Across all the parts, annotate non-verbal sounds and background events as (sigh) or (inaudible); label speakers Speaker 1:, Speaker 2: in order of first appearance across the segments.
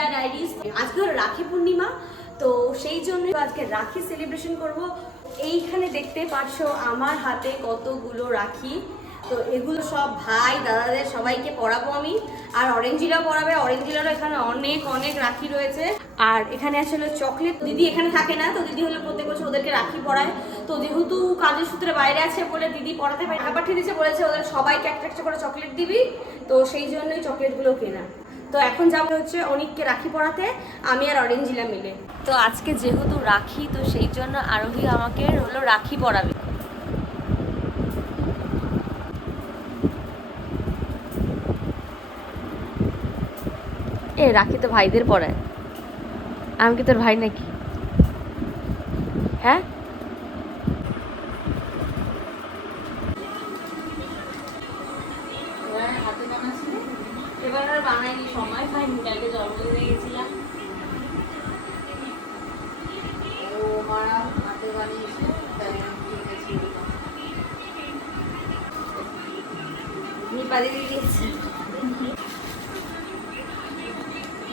Speaker 1: প্রিয়া diaries আজকে হলো রাখি পূর্ণিমা, তো সেই জন্য আজকে রাখি সেলিব্রেশন করব। এইখানে দেখতে পারছ আমার হাতে কতগুলো রাখি। তো এগুলো সব ভাই, দাদাদের সবাইকে পড়াবো আমি। আর অরেঞ্জিরা পড়াবে অরেঞ্জিরারও এখানে অনেক অনেক রাখি রয়েছে। আর এখানে আসলে চকলেট। দিদি এখানে থাকে না, তো দিদি হলো প্রত্যেক বছর ওদেরকে রাখি পড়ায় তো যেহেতু কাজের সূত্রে বাইরে আছে বলে দিদি পড়াতে পারে আবার ঠিকছে বলেছে, ওদের সবাইকে একটা একটা করে চকলেট দিবি। তো সেই জন্যই চকলেটগুলো কেনা। তো এখন যাব হচ্ছে অনিককে রাখি পড়াতে আমি আর অরেঞ্জিলা মিলে। তো আজকে যেহেতু রাখি, তো সেই জন্য আরোহী আমাকে হলো রাখি পড়াবে এ, রাখি তো ভাইদের পড়ায় আমি কি তোর ভাই নাকি? হ্যাঁ? বানাইনি, সময় কালকে জন্মদিনে গেছিলাম।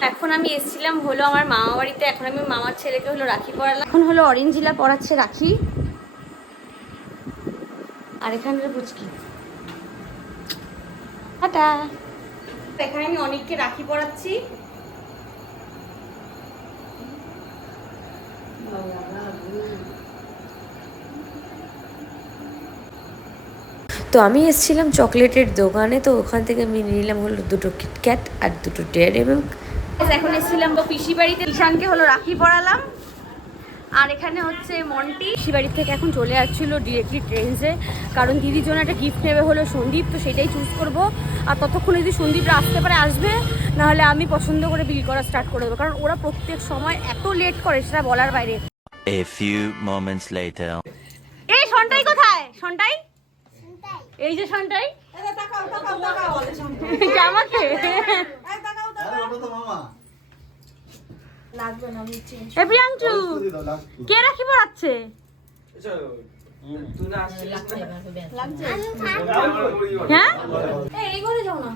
Speaker 1: এখন আমি এসেছিলাম হলো আমার মামা বাড়িতে, এখন আমি মামার ছেলেকে হলো রাখি পড়ালাম। এখন হলো অরেঞ্জিলা পড়াচ্ছে রাখি। আর এখানের পুচকি। টাটা। এখানে আমি অনেককে রাখি পড়াচ্ছি
Speaker 2: তো আমি এসেছিলাম চকলেটের দোকানে তো ওখান থেকে আমি নিলাম হলো দুটো কিটক্যাট আর দুটো ডেয়ারি মিল্ক
Speaker 1: এখন এসেছিলাম তো পিসি বাড়িতে। ঈশানকে হলো রাখি পড়ালাম আর এখানে হচ্ছে মন্টি। বাড়ি থেকে এখন চলে আসছিল ডিরেক্টলি ট্রেনসে কারণ দিদির জন্য একটা গিফট নেবে হলো সন্দীপ তো সেটাই চুজ করব। আর ততক্ষণে যদি সন্দীপরা আসতে পারে আসবে নাহলে আমি পছন্দ করে বিল করা স্টার্ট করে দেবো। কারণ ওরা প্রত্যেক সময় এত লেট করে সেটা বলার বাইরে।
Speaker 3: A few moments later.
Speaker 1: এই সন্টাই কোথায়? সন্টাই? এই যে সন্টাই? আমাকে এ প্রিয়াংশু কে রাখি পড়াচ্ছে? হ্যাঁ? এই ঘরে যাও না।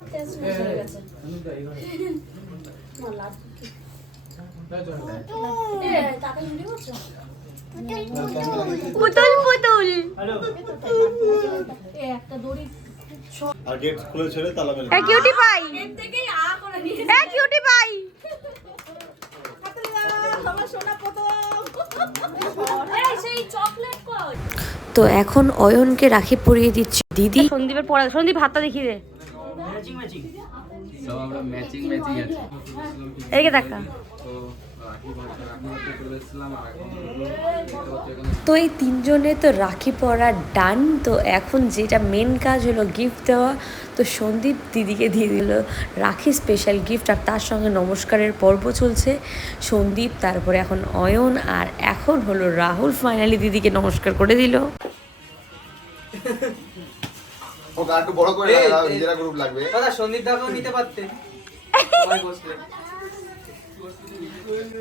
Speaker 1: পুতুল পুতুল।
Speaker 4: আর গেট খুলে ছেড়ে তালা মেরে
Speaker 1: এ কিউটি পাই এ কিউটি পাই
Speaker 2: তো এখন অয়নকে রাখি পরিয়ে দিচ্ছি। দিদি?
Speaker 1: সন্দীপের পড়া সন্দীপ হাতটা দেখিয়ে দে।
Speaker 5: সব আমরা ম্যাচিং ম্যাচিং আছে।
Speaker 1: এদিকে দেখা।
Speaker 5: তো
Speaker 2: এই তিনজনে তো রাখি পরা ডান তো এখন যেটা মেন কাজ হলো গিফট দেওয়া। তো সন্দীপ দিদিকে দিয়ে দিল রাখি স্পেশাল গিফট আর তার সঙ্গে নমস্কারের পর্ব চলছে। সন্দীপ তারপরে এখন অয়ন আর এখন হলো রাহুল ফাইনালি দিদিকে নমস্কার করে দিল।
Speaker 4: ও বড় করে দাও নিজেরা গ্রুপ লাগবে।
Speaker 6: দাদা সন্দীপ নিতে পারতেন (laughs)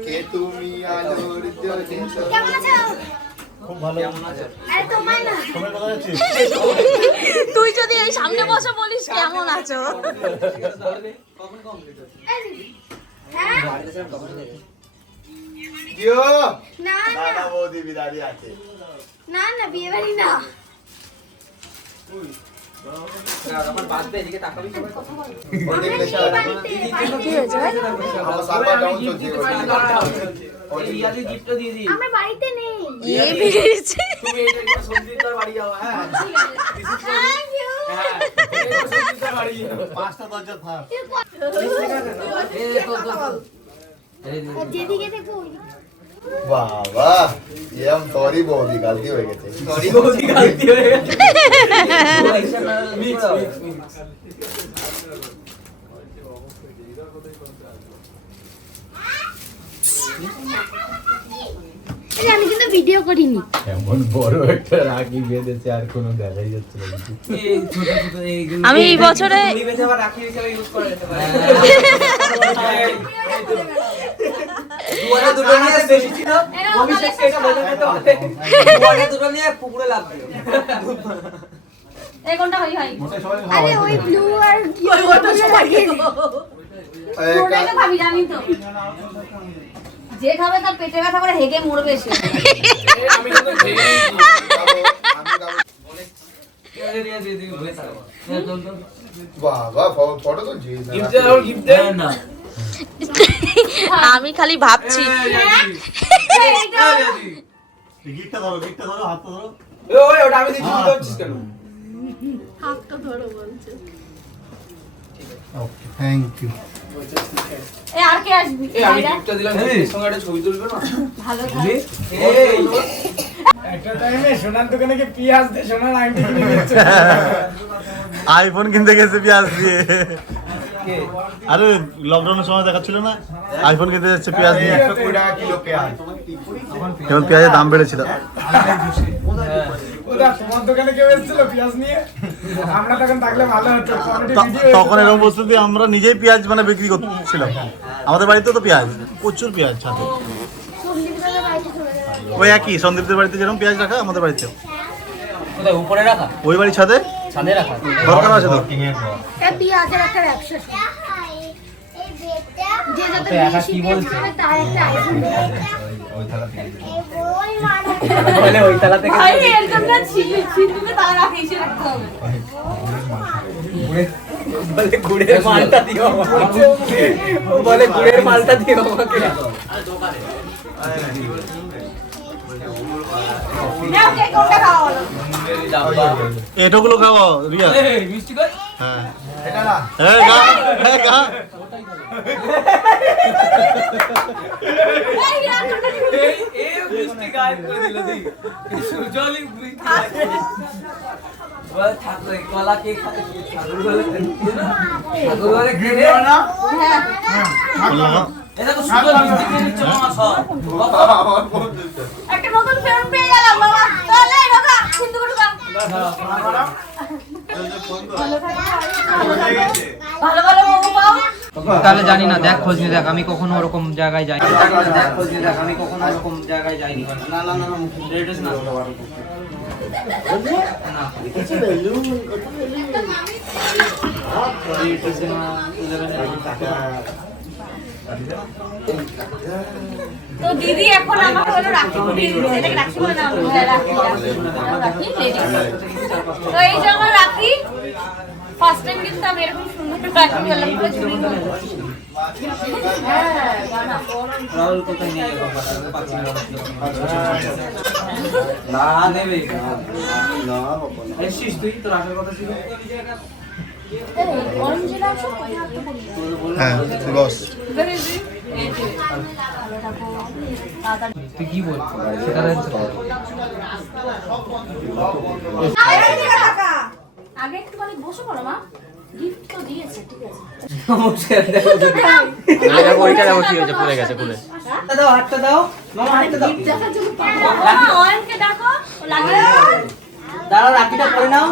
Speaker 4: কে তুমি আলোর জ্যোতি খুব ভালো।
Speaker 6: কেমন আছো?
Speaker 4: সময় কথা যাচ্ছে
Speaker 1: তুই যদি এই সামনে বসে বলিস কেমন আছো?
Speaker 6: কখন কমপ্লিট হচ্ছে
Speaker 4: জিও
Speaker 7: না
Speaker 4: দাদা বৌদি বিদারি আছে।
Speaker 7: না না বিয়ে বাড়ি না।
Speaker 4: পাঁচটা দরজা থাক।
Speaker 7: যেদিকে দেখো
Speaker 4: বাবা এরম সরি বৌদি গালতি হয়ে গেছে
Speaker 6: সরি বৌদি গাইতে হয়ে গেছে মিক্স মিক্স মিক্স
Speaker 7: আমি কিন্তু ভিডিও করিনি
Speaker 8: এমন বড় একটা রাখি বেঁধেছে আর কোনো দেখাই যাচ্ছে না
Speaker 1: আমি এই বছরে-
Speaker 6: রাখি হিসেবে ইউজ করে যেতে পারে দুয়ারে দুটো নিয়ে বেশি ছিল অভিষেককে এটা বলে দিতে হবে। দুয়ারে দুটো নিয়ে পুকুরে লাভ দিও।
Speaker 1: এই কোনটা হই
Speaker 7: আরে ওই ব্লু আর কি ওটা লাগিয়ে
Speaker 4: এই
Speaker 1: তো
Speaker 4: কা-
Speaker 1: জানি তো। যে খাবে তার পেটে ব্যথা করে হেগে মরবে সে।
Speaker 5: আমি
Speaker 4: বাবা ফটো তো
Speaker 5: গিফট দে
Speaker 6: না। (laughs)
Speaker 2: আমি খালি ভাবছি
Speaker 8: আইফোন কিনতে গেছে পেঁয়াজ দিয়ে আরে লকডাউনের সময় দেখাচ্ছিল না? আইফোন কিনতে যাচ্ছে পেঁয়াজ নিয়ে।
Speaker 4: একশো কুড়ি টাকা কিলো পেঁয়াজ।
Speaker 8: যেমন পেঁয়াজের দাম বেড়েছিল।
Speaker 9: আমরা তখন
Speaker 8: এরকম পরিস্থিতি আমরা নিজেই পেঁয়াজ মানে বিক্রি করছিলাম। আমাদের বাড়িতে তো পেঁয়াজ প্রচুর পেঁয়াজ ছাদে ওই একই সন্দীপদের বাড়িতে যেরকম পেঁয়াজ রাখা আমাদের বাড়িতে
Speaker 6: উপরে রাখা?
Speaker 8: ওই বাড়ি ছাদে?
Speaker 6: ছাদে রাখা
Speaker 8: দরকার আছে তো?
Speaker 1: পেঁয়াজের একটা ব্যবসা যে যাতে
Speaker 6: তো একা কি বলছে?
Speaker 1: তার একটা আইফোন
Speaker 6: বলে ওই তালা থেকে
Speaker 1: ভাই এরকম না ছিল ছিলবে তার আগে এসে রাখতে হবে।
Speaker 6: বলে গুড়ের মালটা দিও আমাকে। বলে গুড়ের মালটা দিও আমাকে।
Speaker 1: নাও কে কোনটা খাওয়া হলো?
Speaker 8: এটোগুলো খাওয়া রিয়া
Speaker 6: এই মিষ্টি কই?
Speaker 8: হ্যাঁ।
Speaker 4: এটা না।
Speaker 8: হ্যাঁ গা হ্যাঁ গা।
Speaker 1: এই
Speaker 10: তাহলে জানি না দেখ খোঁজ দেখ আমি কখনো ওরকম জায়গায় যাই
Speaker 6: দেখ খোঁজ দেখ আমি কখনো ওরকম জায়গায় যাইনি না না না না
Speaker 1: তো দিদি এখন আমাকে হলো রাখি এটাকে রাখি বলে না রাখি রাখি তো এই যে আমার রাখি ফার্স্ট টাইম কিন্তু আমি এরকম সুন্দর রাখি পেলাম পুরো চুরি করে। হ্যাঁ,
Speaker 6: না না নেবে এসছিস তুই? তোর আসার কথা ছিল?
Speaker 4: হ্যাঁ বস
Speaker 1: এই যে, ভালো থাকো, তাড়াতাড়ি।
Speaker 10: তুই কি বলছিস? সেটা
Speaker 1: আগে একটু বসে পড়ো মা। গিফট তো দিয়েছে ঠিক আছে।
Speaker 6: নমস্কার দেখো
Speaker 10: ওইটা দেখো কি হয়েছে পড়ে গেছে খুলে।
Speaker 6: হাতটা দাও হাতটা দাও। মামা হাতটা দাও।
Speaker 1: মা, অয়নকে দেখো লাগিয়ে
Speaker 6: দাঁড়া রাখিটা পরে নাও।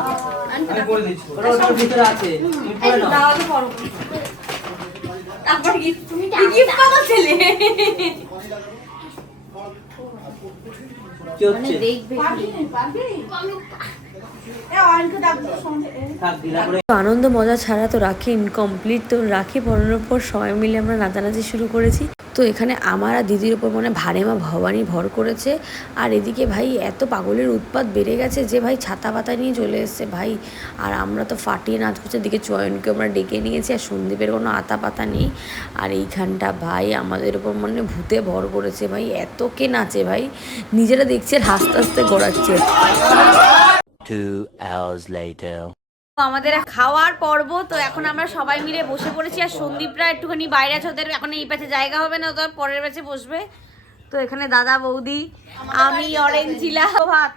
Speaker 6: আমি পরে। দিচ্ছি ওটা ওটার ভিতরে আছে। তুমি পরে নাও।
Speaker 1: দাওয়ালে পরো। তারপর গিফট তুমি গিফট পাবো ছেলে।
Speaker 6: কি হচ্ছে?
Speaker 1: দেখবে। পারবি
Speaker 2: আনন্দ, মজা ছাড়া তো রাখি ইনকমপ্লিট তো রাখি পরানোর পর সবাই মিলে আমরা নাচানাচি শুরু করেছি। তো এখানে আমার আর দিদির ওপর মানে ভাড়েমা ভবানী ভর করেছে। আর এদিকে ভাই এত পাগলের উৎপাত বেড়ে গেছে যে ভাই ছাতা পাতা নিয়ে চলে এসছে ভাই। আর আমরা তো ফাটিয়ে নাচ করছি, এদিকে চয়নকে আমরা ডেকে নিয়েছি আর সন্দীপের কোনো আতা পাতা নেই। আর এইখানটা ভাই আমাদের ওপর মানে ভূতে ভর করেছে ভাই, এত কে নাচে ভাই? নিজেরা দেখছে আর হাসতে হাসতে গড়াচ্ছে।
Speaker 3: Two hours later.
Speaker 1: তো আমাদের খাওয়ার পর্ব তো এখন আমরা সবাই মিলে বসে পড়েছি আর সন্দীপরা একটুখানি বাইরে আছে ওদের এখন এই প্যাচে জায়গা হবে না ওদের পরের প্যাচে বসবে। তো এখানে দাদা বৌদি আমি অরেঞ্জিলা ভাত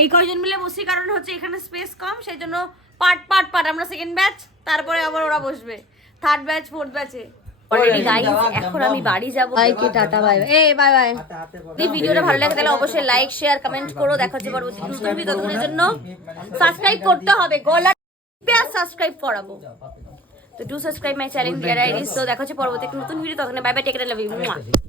Speaker 1: এই কয়জন মিলে বসি? কারণ হচ্ছে এখানে স্পেস কম সেই জন্য পার্ট পার্ট পার্ট আমরা সেকেন্ড ব্যাচ তারপরে আবার ওরা বসবে। থার্ড ব্যাচ ফোর্থ ব্যাচে অলরেডি গাইস এখন আমি বাড়ি যাব। বাইকে টাটা বাই বাই। এই বাই বাই। যদি ভিডিওটা ভালো লাগে তাহলে অবশ্যই লাইক শেয়ার কমেন্ট করো। দেখা হচ্ছে পরবর্তী নতুন ভিডিও জন্য। সাবস্ক্রাইব করতে হবে। গলা সাবস্ক্রাইব করাবো। তো do subscribe my channel dear আইডিস তো দেখা হচ্ছে পরবর্তী নতুন ভিডিও তখন bye bye take love you